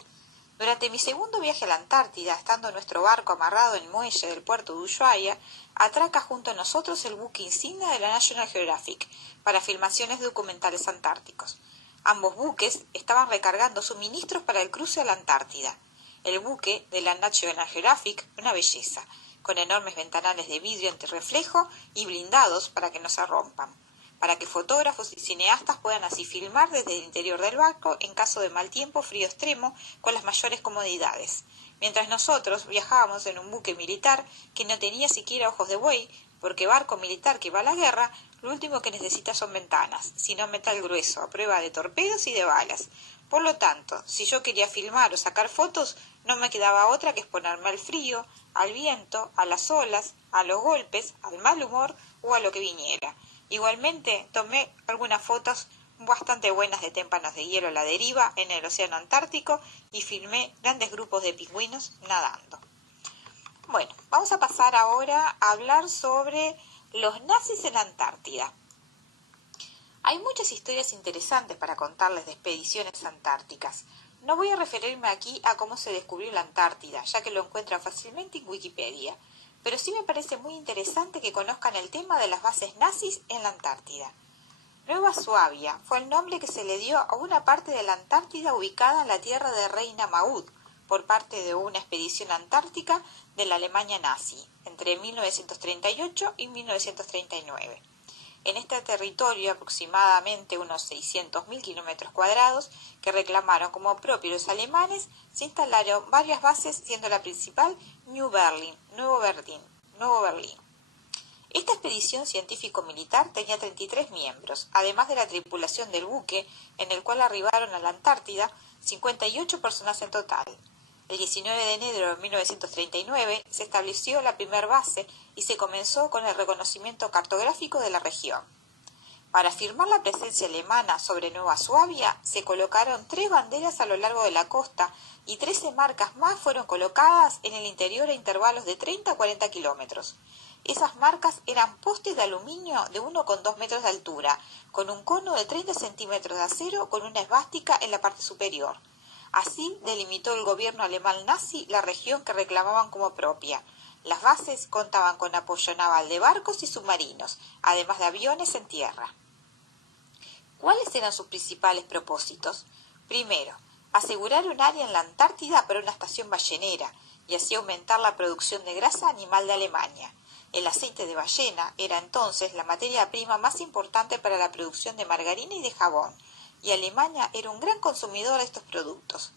Durante mi segundo viaje a la Antártida, estando nuestro barco amarrado en el muelle del puerto de Ushuaia, atraca junto a nosotros el buque insignia de la National Geographic para filmaciones documentales antárticos. Ambos buques estaban recargando suministros para el cruce a la Antártida. El buque de la National Geographic, una belleza, con enormes ventanales de vidrio antirreflejo y blindados para que no se rompan, para que fotógrafos y cineastas puedan así filmar desde el interior del barco en caso de mal tiempo, frío extremo, con las mayores comodidades. Mientras nosotros viajábamos en un buque militar que no tenía siquiera ojos de buey, porque barco militar que va a la guerra, lo último que necesita son ventanas, sino metal grueso, a prueba de torpedos y de balas. Por lo tanto, si yo quería filmar o sacar fotos, no me quedaba otra que exponerme al frío, al viento, a las olas, a los golpes, al mal humor o a lo que viniera. Igualmente, tomé algunas fotos bastante buenas de témpanos de hielo a la deriva en el océano Antártico y filmé grandes grupos de pingüinos nadando. Bueno, vamos a pasar ahora a hablar sobre los nazis en la Antártida. Hay muchas historias interesantes para contarles de expediciones antárticas. No voy a referirme aquí a cómo se descubrió la Antártida, ya que lo encuentran fácilmente en Wikipedia, pero sí me parece muy interesante que conozcan el tema de las bases nazis en la Antártida. Nueva Suabia fue el nombre que se le dio a una parte de la Antártida ubicada en la tierra de Reina Maud, por parte de una expedición antártica de la Alemania nazi, entre 1938 y 1939. En este territorio, aproximadamente unos 600.000 kilómetros cuadrados, que reclamaron como propios los alemanes, se instalaron varias bases, siendo la principal Nuevo Berlín. Esta expedición científico-militar tenía 33 miembros, además de la tripulación del buque, en el cual arribaron a la Antártida 58 personas en total. El 19 de enero de 1939 se estableció la primera base y se comenzó con el reconocimiento cartográfico de la región. Para afirmar la presencia alemana sobre Nueva Suabia, se colocaron 3 banderas a lo largo de la costa y 13 marcas más fueron colocadas en el interior a intervalos de 30 a 40 kilómetros. Esas marcas eran postes de aluminio de 1,2 metros de altura, con un cono de 30 centímetros de acero con una esvástica en la parte superior. Así delimitó el gobierno alemán nazi la región que reclamaban como propia. Las bases contaban con apoyo naval de barcos y submarinos, además de aviones en tierra. ¿Cuáles eran sus principales propósitos? Primero, asegurar un área en la Antártida para una estación ballenera y así aumentar la producción de grasa animal de Alemania. El aceite de ballena era entonces la materia prima más importante para la producción de margarina y de jabón, y Alemania era un gran consumidor de estos productos.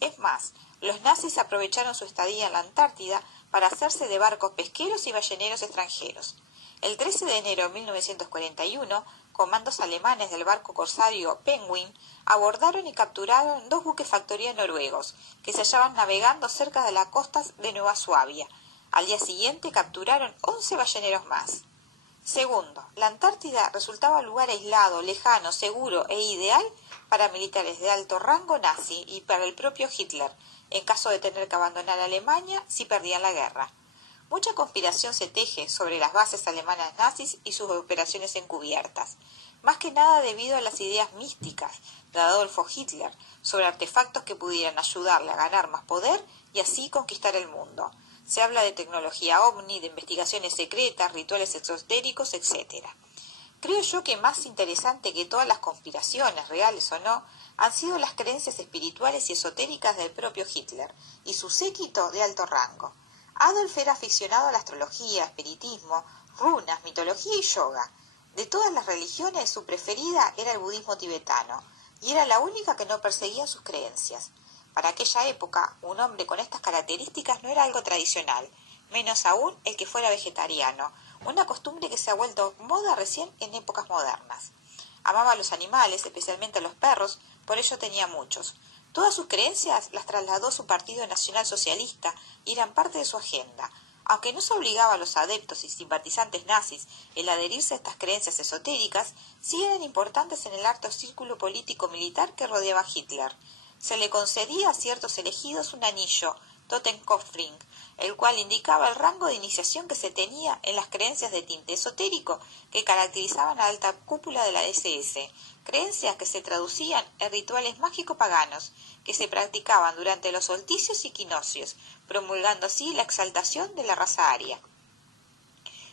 Es más, los nazis aprovecharon su estadía en la Antártida para hacerse de barcos pesqueros y balleneros extranjeros. El 13 de enero de 1941, comandos alemanes del barco corsario Penguin abordaron y capturaron 2 buques factoría noruegos que se hallaban navegando cerca de las costas de Nueva Suabia. Al día siguiente capturaron 11 balleneros más. Segundo, la Antártida resultaba un lugar aislado, lejano, seguro e ideal para militares de alto rango nazi y para el propio Hitler, en caso de tener que abandonar Alemania si perdían la guerra. Mucha conspiración se teje sobre las bases alemanas nazis y sus operaciones encubiertas, más que nada debido a las ideas místicas de Adolfo Hitler sobre artefactos que pudieran ayudarle a ganar más poder y así conquistar el mundo. Se habla de tecnología ovni, de investigaciones secretas, rituales esotéricos, etc. Creo yo que más interesante que todas las conspiraciones, reales o no, han sido las creencias espirituales y esotéricas del propio Hitler y su séquito de alto rango. Adolf era aficionado a la astrología, espiritismo, runas, mitología y yoga. De todas las religiones, su preferida era el budismo tibetano, y era la única que no perseguía sus creencias. Para aquella época, un hombre con estas características no era algo tradicional, menos aún el que fuera vegetariano, una costumbre que se ha vuelto moda recién en épocas modernas. Amaba a los animales, especialmente a los perros, por ello tenía muchos. Todas sus creencias las trasladó a su partido nacional socialista y eran parte de su agenda. Aunque no se obligaba a los adeptos y simpatizantes nazis el adherirse a estas creencias esotéricas, sí eran importantes en el alto círculo político-militar que rodeaba a Hitler. Se le concedía a ciertos elegidos un anillo Totenkopfring, el cual indicaba el rango de iniciación que se tenía en las creencias de tinte esotérico que caracterizaban a la alta cúpula de la SS, creencias que se traducían en rituales mágico-paganos que se practicaban durante los solsticios y equinoccios, promulgando así la exaltación de la raza aria.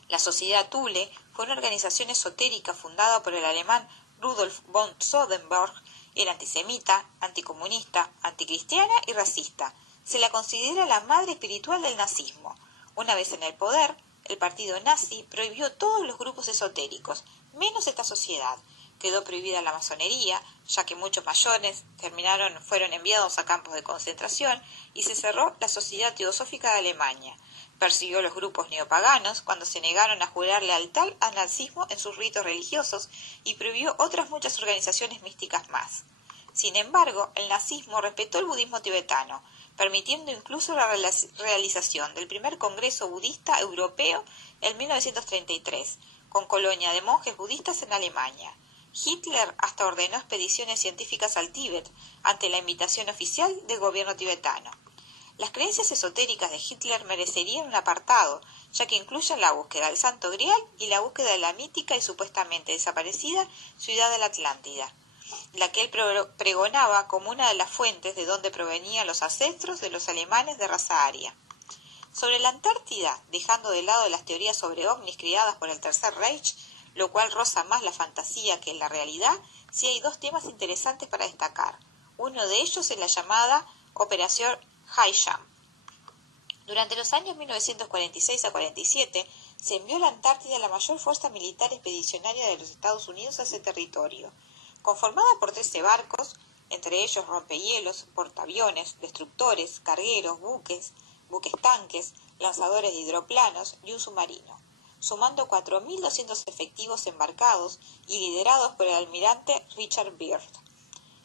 La Sociedad Thule fue una organización esotérica fundada por el alemán Rudolf von Sodenberg. Era antisemita, anticomunista, anticristiana y racista. Se la considera la madre espiritual del nazismo. Una vez en el poder, el partido nazi prohibió todos los grupos esotéricos, menos esta sociedad. Quedó prohibida la masonería, ya que muchos masones fueron enviados a campos de concentración, y se cerró la Sociedad Teosófica de Alemania. Persiguió a los grupos neopaganos cuando se negaron a jurar lealtad al nazismo en sus ritos religiosos y prohibió otras muchas organizaciones místicas más. Sin embargo, el nazismo respetó el budismo tibetano, permitiendo incluso la realización del primer Congreso Budista Europeo en 1933, con colonia de monjes budistas en Alemania. Hitler hasta ordenó expediciones científicas al Tíbet ante la invitación oficial del gobierno tibetano. Las creencias esotéricas de Hitler merecerían un apartado, ya que incluyen la búsqueda del Santo Grial y la búsqueda de la mítica y supuestamente desaparecida ciudad de la Atlántida, la que él pregonaba como una de las fuentes de donde provenían los ancestros de los alemanes de raza aria. Sobre la Antártida, dejando de lado las teorías sobre ovnis creadas por el Tercer Reich, lo cual roza más la fantasía que la realidad, sí hay dos temas interesantes para destacar. Uno de ellos es la llamada Operación High Jump. Durante los años 1946 a 47 se envió a la Antártida la mayor fuerza militar expedicionaria de los Estados Unidos a ese territorio, conformada por 13 barcos, entre ellos rompehielos, portaaviones, destructores, cargueros, buques tanques, lanzadores de hidroplanos y un submarino, sumando 4.200 efectivos embarcados y liderados por el almirante Richard Byrd.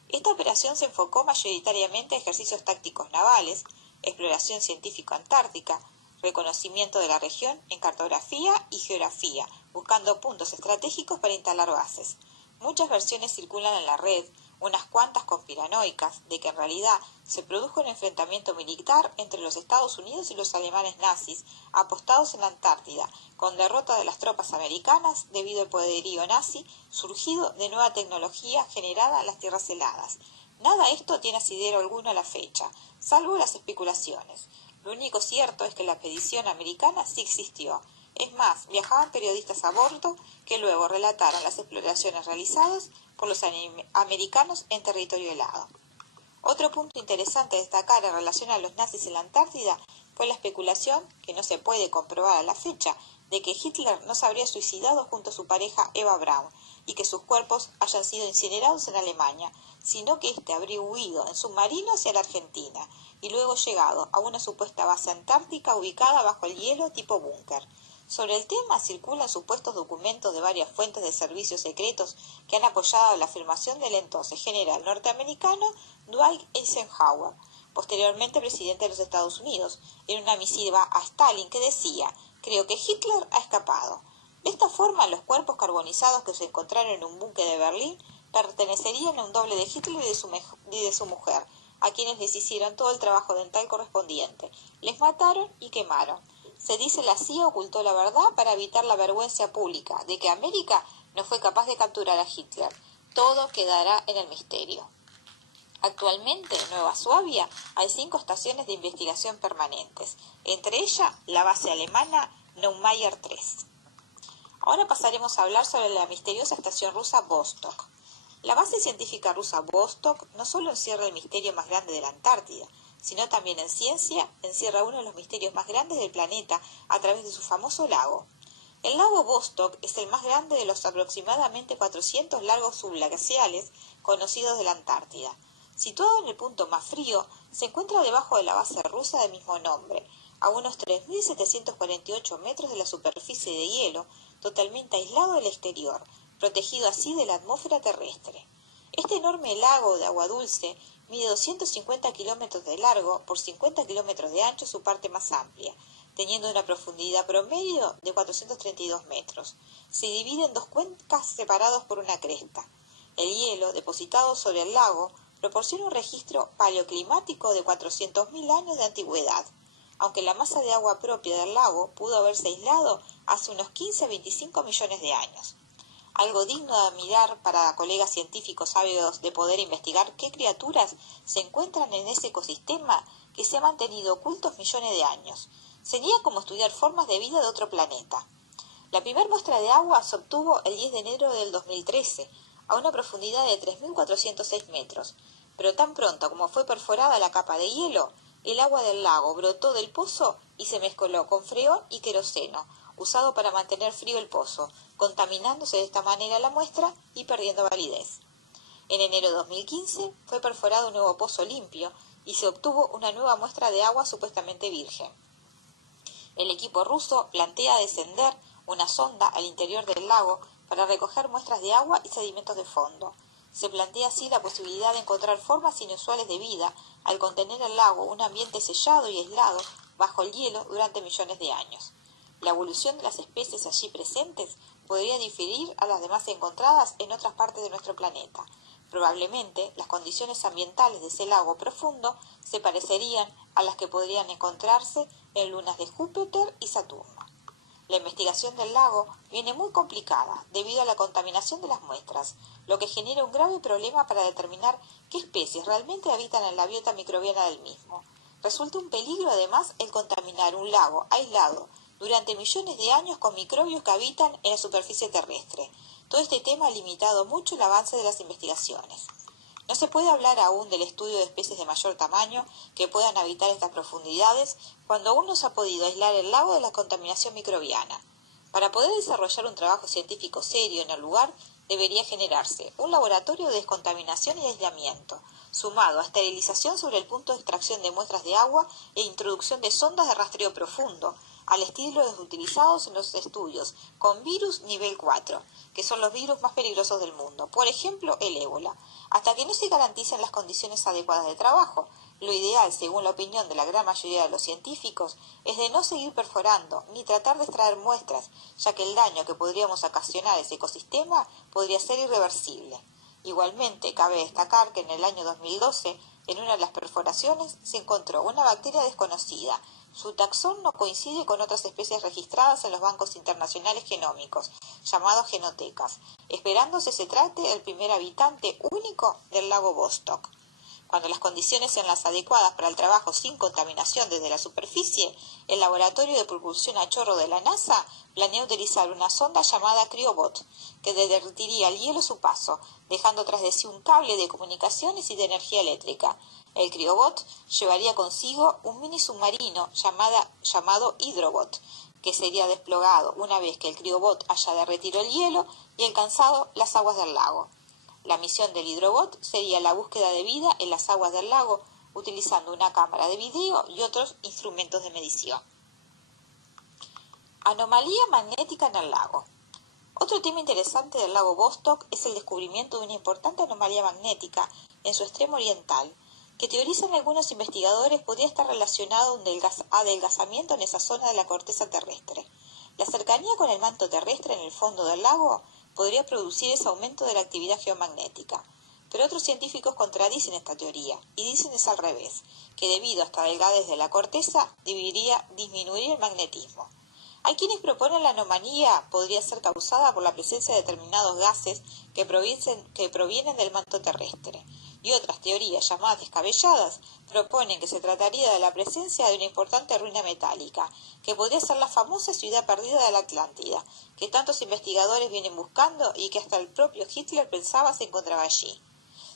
Esta operación se enfocó mayoritariamente a ejercicios tácticos navales, exploración científico-antártica, reconocimiento de la región en cartografía y geografía, buscando puntos estratégicos para instalar bases. Muchas versiones circulan en la red, unas cuantas conspiranoicas, de que en realidad se produjo un enfrentamiento militar entre los Estados Unidos y los alemanes nazis apostados en la Antártida, con derrota de las tropas americanas debido al poderío nazi surgido de nueva tecnología generada en las tierras heladas. Nada esto tiene asidero alguno a la fecha, salvo las especulaciones. Lo único cierto es que la expedición americana sí existió. Es más, viajaban periodistas a bordo que luego relataron las exploraciones realizadas por los americanos en territorio helado. Otro punto interesante a destacar en relación a los nazis en la Antártida fue la especulación, que no se puede comprobar a la fecha, de que Hitler no se habría suicidado junto a su pareja Eva Braun y que sus cuerpos hayan sido incinerados en Alemania, sino que éste habría huido en submarino hacia la Argentina y luego llegado a una supuesta base antártica ubicada bajo el hielo tipo búnker. Sobre el tema circulan supuestos documentos de varias fuentes de servicios secretos que han apoyado la afirmación del entonces general norteamericano Dwight Eisenhower, posteriormente presidente de los Estados Unidos, en una misiva a Stalin que decía: «Creo que Hitler ha escapado». De esta forma, los cuerpos carbonizados que se encontraron en un búnker de Berlín pertenecerían a un doble de Hitler y de su mujer, a quienes les hicieron todo el trabajo dental correspondiente. Les mataron y quemaron. Se dice la CIA ocultó la verdad para evitar la vergüenza pública de que América no fue capaz de capturar a Hitler. Todo quedará en el misterio. Actualmente en Nueva Suabia hay 5 estaciones de investigación permanentes, entre ellas la base alemana Neumayer 3. Ahora pasaremos a hablar sobre la misteriosa estación rusa Vostok. La base científica rusa Vostok no solo encierra el misterio más grande de la Antártida, sino también en ciencia encierra uno de los misterios más grandes del planeta a través de su famoso lago. El lago Vostok es el más grande de los aproximadamente 400 lagos subglaciales conocidos de la Antártida. Situado en el punto más frío, se encuentra debajo de la base rusa del mismo nombre, a unos 3.748 metros de la superficie de hielo, totalmente aislado del exterior, protegido así de la atmósfera terrestre. Este enorme lago de agua dulce mide 250 kilómetros de largo por 50 kilómetros de ancho su parte más amplia, teniendo una profundidad promedio de 432 metros. Se divide en 2 cuencas separados por una cresta. El hielo depositado sobre el lago proporciona un registro paleoclimático de 400.000 años de antigüedad, aunque la masa de agua propia del lago pudo haberse aislado hace unos 15 a 25 millones de años. Algo digno de admirar para colegas científicos ávidos de poder investigar qué criaturas se encuentran en ese ecosistema que se ha mantenido ocultos millones de años. Sería como estudiar formas de vida de otro planeta. La primera muestra de agua se obtuvo el 10 de enero del 2013, a una profundidad de 3.406 metros, pero tan pronto como fue perforada la capa de hielo, el agua del lago brotó del pozo y se mezcló con freón y queroseno, usado para mantener frío el pozo, contaminándose de esta manera la muestra y perdiendo validez. En enero de 2015 fue perforado un nuevo pozo limpio y se obtuvo una nueva muestra de agua supuestamente virgen. El equipo ruso plantea descender una sonda al interior del lago para recoger muestras de agua y sedimentos de fondo. Se plantea así la posibilidad de encontrar formas inusuales de vida al contener el lago un ambiente sellado y aislado bajo el hielo durante millones de años. La evolución de las especies allí presentes podría diferir a las demás encontradas en otras partes de nuestro planeta. Probablemente las condiciones ambientales de ese lago profundo se parecerían a las que podrían encontrarse en lunas de Júpiter y Saturno. La investigación del lago viene muy complicada debido a la contaminación de las muestras, lo que genera un grave problema para determinar qué especies realmente habitan en la biota microbiana del mismo. Resulta un peligro además el contaminar un lago aislado durante millones de años con microbios que habitan en la superficie terrestre. Todo este tema ha limitado mucho el avance de las investigaciones. No se puede hablar aún del estudio de especies de mayor tamaño que puedan habitar estas profundidades cuando aún no se ha podido aislar el lago de la contaminación microbiana. Para poder desarrollar un trabajo científico serio en el lugar, debería generarse un laboratorio de descontaminación y aislamiento, sumado a esterilización sobre el punto de extracción de muestras de agua e introducción de sondas de rastreo profundo, al estilo de los utilizados en los estudios con virus nivel 4, que son los virus más peligrosos del mundo, por ejemplo el ébola. Hasta que no se garanticen las condiciones adecuadas de trabajo, lo ideal, según la opinión de la gran mayoría de los científicos, es de no seguir perforando ni tratar de extraer muestras, ya que el daño que podríamos ocasionar a ese ecosistema podría ser irreversible. Igualmente, cabe destacar que en el año 2012, en una de las perforaciones, se encontró una bacteria desconocida. Su taxón no coincide con otras especies registradas en los bancos internacionales genómicos, llamados genotecas, esperándose se trate del primer habitante único del lago Vostok. Cuando las condiciones sean las adecuadas para el trabajo sin contaminación desde la superficie, el laboratorio de propulsión a chorro de la NASA planea utilizar una sonda llamada CryoBot, que derretiría el hielo a su paso, dejando tras de sí un cable de comunicaciones y de energía eléctrica. El CryoBot llevaría consigo un mini submarino llamado Hydrobot, que sería desplegado una vez que el CryoBot haya derretido el hielo y alcanzado las aguas del lago. La misión del Hydrobot sería la búsqueda de vida en las aguas del lago, utilizando una cámara de video y otros instrumentos de medición. Anomalía magnética en el lago. Otro tema interesante del lago Vostok es el descubrimiento de una importante anomalía magnética en su extremo oriental, que teorizan algunos investigadores podría estar relacionado a un adelgazamiento en esa zona de la corteza terrestre. La cercanía con el manto terrestre en el fondo del lago podría producir ese aumento de la actividad geomagnética. Pero otros científicos contradicen esta teoría y dicen es al revés, que debido a esta delgadez de la corteza debería disminuir el magnetismo. Hay quienes proponen la anomalía podría ser causada por la presencia de determinados gases que provienen del manto terrestre, y otras teorías llamadas descabelladas proponen que se trataría de la presencia de una importante ruina metálica, que podría ser la famosa ciudad perdida de la Atlántida, que tantos investigadores vienen buscando y que hasta el propio Hitler pensaba se encontraba allí.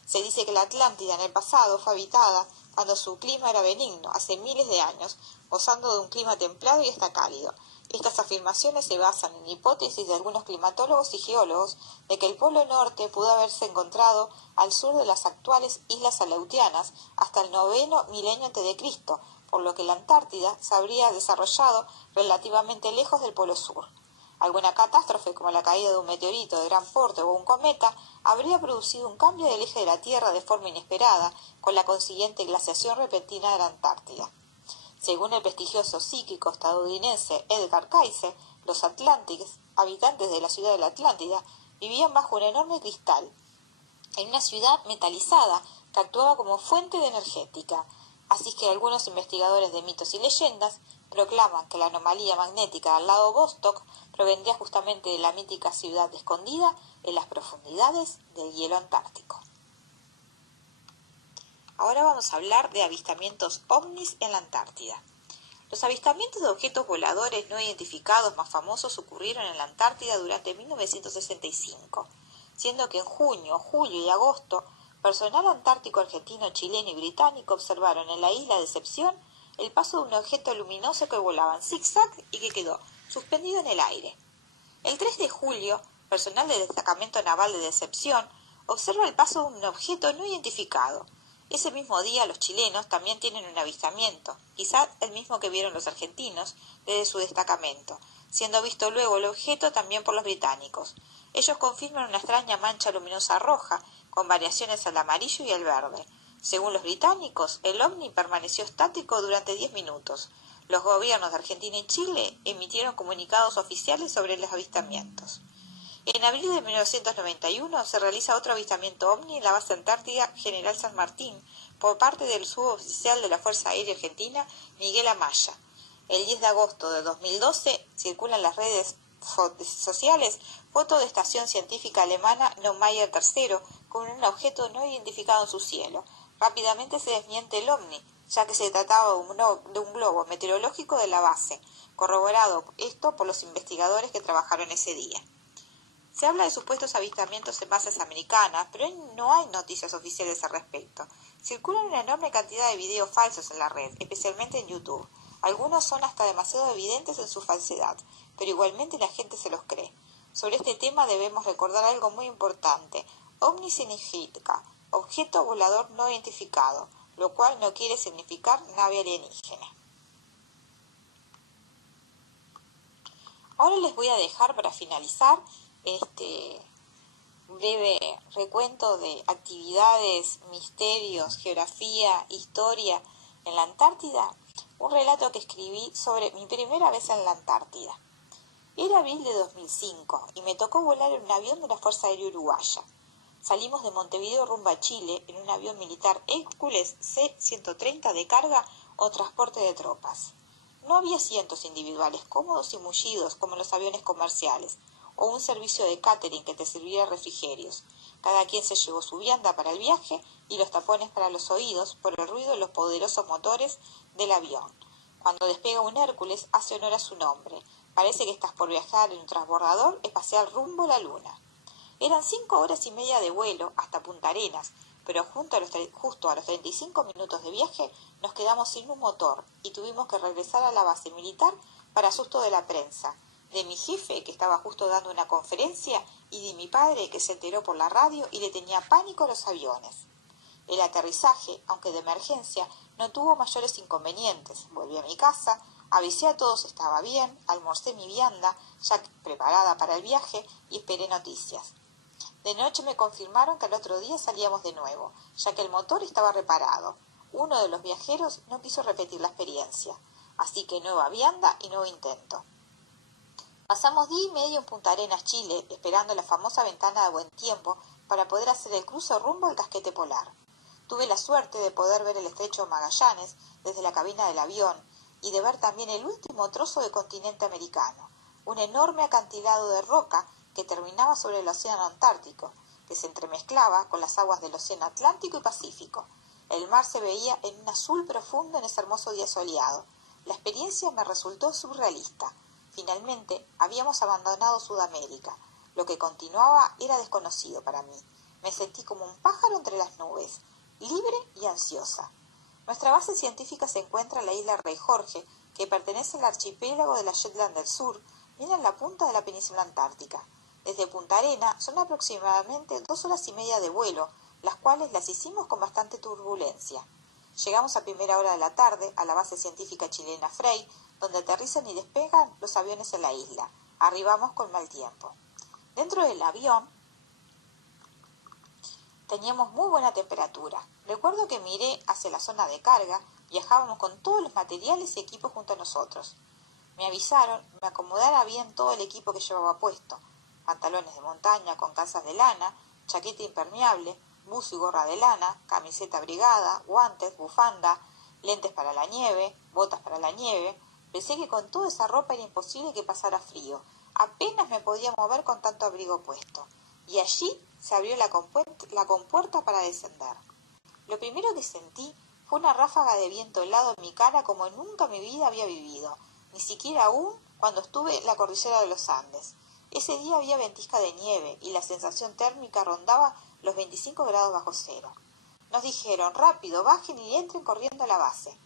Se dice que la Atlántida en el pasado fue habitada cuando su clima era benigno, hace miles de años, gozando de un clima templado y hasta cálido. Estas afirmaciones se basan en hipótesis de algunos climatólogos y geólogos de que el Polo Norte pudo haberse encontrado al sur de las actuales islas Aleutianas hasta el 9º milenio a.C., por lo que la Antártida se habría desarrollado relativamente lejos del Polo Sur. Alguna catástrofe, como la caída de un meteorito de gran porte o un cometa, habría producido un cambio del eje de la Tierra de forma inesperada, con la consiguiente glaciación repentina de la Antártida. Según el prestigioso psíquico estadounidense Edgar Cayce, los atlánticos, habitantes de la ciudad de la Atlántida, vivían bajo un enorme cristal, en una ciudad metalizada que actuaba como fuente de energética. Así que algunos investigadores de mitos y leyendas proclaman que la anomalía magnética al lado Vostok provendría justamente de la mítica ciudad escondida en las profundidades del hielo antártico. Ahora vamos a hablar de avistamientos ovnis en la Antártida. Los avistamientos de objetos voladores no identificados más famosos ocurrieron en la Antártida durante 1965, siendo que en junio, julio y agosto, personal antártico argentino, chileno y británico observaron en la isla Decepción el paso de un objeto luminoso que volaba en zigzag y que quedó suspendido en el aire. El 3 de julio, personal del destacamento naval de Decepción observa el paso de un objeto no identificado. Ese mismo día los chilenos también tienen un avistamiento, quizás el mismo que vieron los argentinos desde su destacamento, siendo visto luego el objeto también por los británicos. Ellos confirman una extraña mancha luminosa roja, con variaciones al amarillo y al verde. Según los británicos, el ovni permaneció estático durante 10 minutos. Los gobiernos de Argentina y Chile emitieron comunicados oficiales sobre los avistamientos. En abril de 1991 se realiza otro avistamiento ovni en la base antártica General San Martín por parte del suboficial de la Fuerza Aérea Argentina, Miguel Amaya. El 10 de agosto de 2012 circulan en las redes sociales fotos de estación científica alemana Neumayer III con un objeto no identificado en su cielo. Rápidamente se desmiente el ovni, ya que se trataba de un globo meteorológico de la base, corroborado esto por los investigadores que trabajaron ese día. Se habla de supuestos avistamientos en bases americanas, pero no hay noticias oficiales al respecto. Circulan una enorme cantidad de videos falsos en la red, especialmente en YouTube. Algunos son hasta demasiado evidentes en su falsedad, pero igualmente la gente se los cree. Sobre este tema debemos recordar algo muy importante. OVNI significa objeto volador no identificado, lo cual no quiere significar nave alienígena. Ahora les voy a dejar para finalizar este breve recuento de actividades, misterios, geografía, historia en la Antártida, un relato que escribí sobre mi primera vez en la Antártida. Era abril de 2005 y me tocó volar en un avión de la Fuerza Aérea Uruguaya. Salimos de Montevideo rumbo a Chile en un avión militar Hércules C-130 de carga o transporte de tropas. No había asientos individuales cómodos y mullidos como en los aviones comerciales, o un servicio de catering que te sirviera refrigerios. Cada quien se llevó su vianda para el viaje y los tapones para los oídos por el ruido de los poderosos motores del avión. Cuando despega un Hércules hace honor a su nombre. Parece que estás por viajar en un transbordador espacial rumbo a la Luna. Eran 5 horas y media de vuelo hasta Punta Arenas, pero justo a los 35 minutos de viaje nos quedamos sin un motor y tuvimos que regresar a la base militar para susto de la prensa, de mi jefe que estaba justo dando una conferencia y de mi padre que se enteró por la radio y le tenía pánico a los aviones. El aterrizaje, aunque de emergencia, no tuvo mayores inconvenientes. Volví a mi casa, avisé a todos estaba bien, almorcé mi vianda ya preparada para el viaje y esperé noticias. De noche me confirmaron que al otro día salíamos de nuevo, ya que el motor estaba reparado. Uno de los viajeros no quiso repetir la experiencia, así que nueva vianda y nuevo intento. Pasamos día y medio en Punta Arenas, Chile, esperando la famosa ventana de buen tiempo para poder hacer el cruce rumbo al casquete polar. Tuve la suerte de poder ver el estrecho Magallanes desde la cabina del avión y de ver también el último trozo del continente americano, un enorme acantilado de roca que terminaba sobre el océano Antártico, que se entremezclaba con las aguas del océano Atlántico y Pacífico. El mar se veía en un azul profundo en ese hermoso día soleado. La experiencia me resultó surrealista. Finalmente, habíamos abandonado Sudamérica. Lo que continuaba era desconocido para mí. Me sentí como un pájaro entre las nubes, libre y ansiosa. Nuestra base científica se encuentra en la isla Rey Jorge, que pertenece al archipiélago de la Shetland del Sur, bien en la punta de la península antártica. Desde Punta Arena son aproximadamente 2 horas y media de vuelo, las cuales las hicimos con bastante turbulencia. Llegamos a primera hora de la tarde a la base científica chilena Frey, donde aterrizan y despegan los aviones en la isla. Arribamos con mal tiempo. Dentro del avión teníamos muy buena temperatura. Recuerdo que miré hacia la zona de carga, viajábamos con todos los materiales y equipos junto a nosotros. Me avisaron, me acomodara bien todo el equipo que llevaba puesto, pantalones de montaña con calzas de lana, chaqueta impermeable, buzo y gorra de lana, camiseta abrigada, guantes, bufanda, lentes para la nieve, botas para la nieve. Pensé que con toda esa ropa era imposible que pasara frío. Apenas me podía mover con tanto abrigo puesto. Y allí se abrió la compuerta para descender. Lo primero que sentí fue una ráfaga de viento helado en mi cara como nunca en mi vida había vivido, ni siquiera aún cuando estuve en la cordillera de los Andes. Ese día había ventisca de nieve y la sensación térmica rondaba los 25 grados bajo cero. Nos dijeron, rápido, bajen y entren corriendo a la base.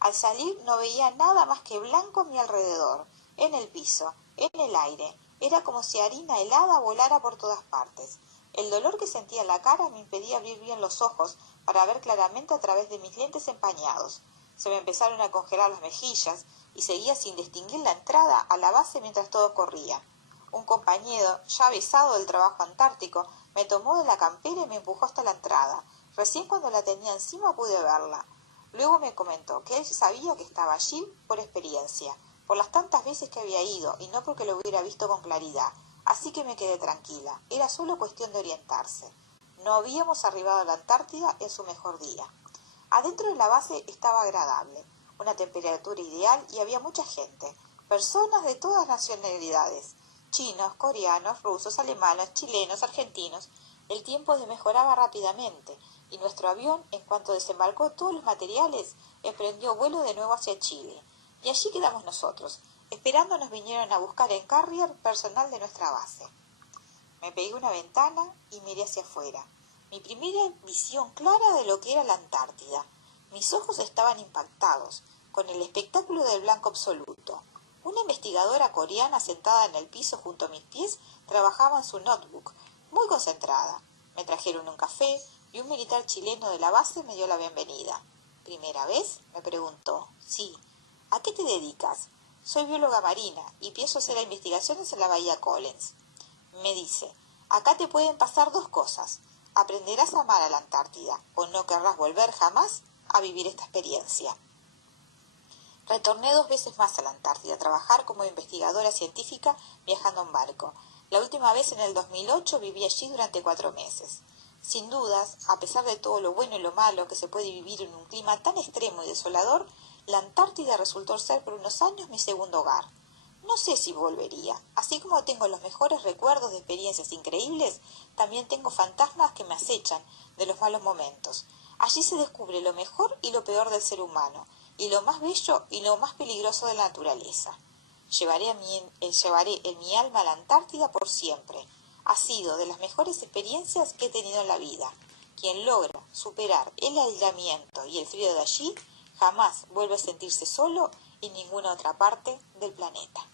Al salir no veía nada más que blanco a mi alrededor, en el piso, en el aire. Era como si harina helada volara por todas partes. El dolor que sentía en la cara me impedía abrir bien los ojos para ver claramente a través de mis lentes empañados. Se me empezaron a congelar las mejillas y seguía sin distinguir la entrada a la base mientras todos corrían. Un compañero, ya avisado del trabajo antártico, me tomó de la campera y me empujó hasta la entrada. Recién cuando la tenía encima pude verla. Luego me comentó que él sabía que estaba allí por experiencia, por las tantas veces que había ido y no porque lo hubiera visto con claridad. Así que me quedé tranquila. Era solo cuestión de orientarse. No habíamos arribado a la Antártida en su mejor día. Adentro de la base estaba agradable, una temperatura ideal y había mucha gente, personas de todas nacionalidades, chinos, coreanos, rusos, alemanes, chilenos, argentinos. El tiempo mejoraba rápidamente y nuestro avión, en cuanto desembarcó todos los materiales, emprendió vuelo de nuevo hacia Chile. Y allí quedamos nosotros, esperando nos vinieron a buscar en Carrier personal de nuestra base. Me pegué a una ventana y miré hacia afuera. Mi primera visión clara de lo que era la Antártida. Mis ojos estaban impactados con el espectáculo del blanco absoluto. Una investigadora coreana sentada en el piso junto a mis pies trabajaba en su notebook, muy concentrada. Me trajeron un café y un militar chileno de la base me dio la bienvenida. ¿Primera vez?, me preguntó. Sí. ¿A qué te dedicas? Soy bióloga marina y pienso hacer investigaciones en la bahía Collins. Me dice, acá te pueden pasar dos cosas. Aprenderás a amar a la Antártida o no querrás volver jamás a vivir esta experiencia. Retorné 2 veces más a la Antártida a trabajar como investigadora científica viajando en barco. La última vez en el 2008 viví allí durante 4 meses. Sin dudas, a pesar de todo lo bueno y lo malo que se puede vivir en un clima tan extremo y desolador, la Antártida resultó ser por unos años mi segundo hogar. No sé si volvería. Así como tengo los mejores recuerdos de experiencias increíbles, también tengo fantasmas que me acechan de los malos momentos. Allí se descubre lo mejor y lo peor del ser humano, y lo más bello y lo más peligroso de la naturaleza. Llevaré en mi alma a la Antártida por siempre. Ha sido de las mejores experiencias que he tenido en la vida. Quien logra superar el aislamiento y el frío de allí, jamás vuelve a sentirse solo en ninguna otra parte del planeta.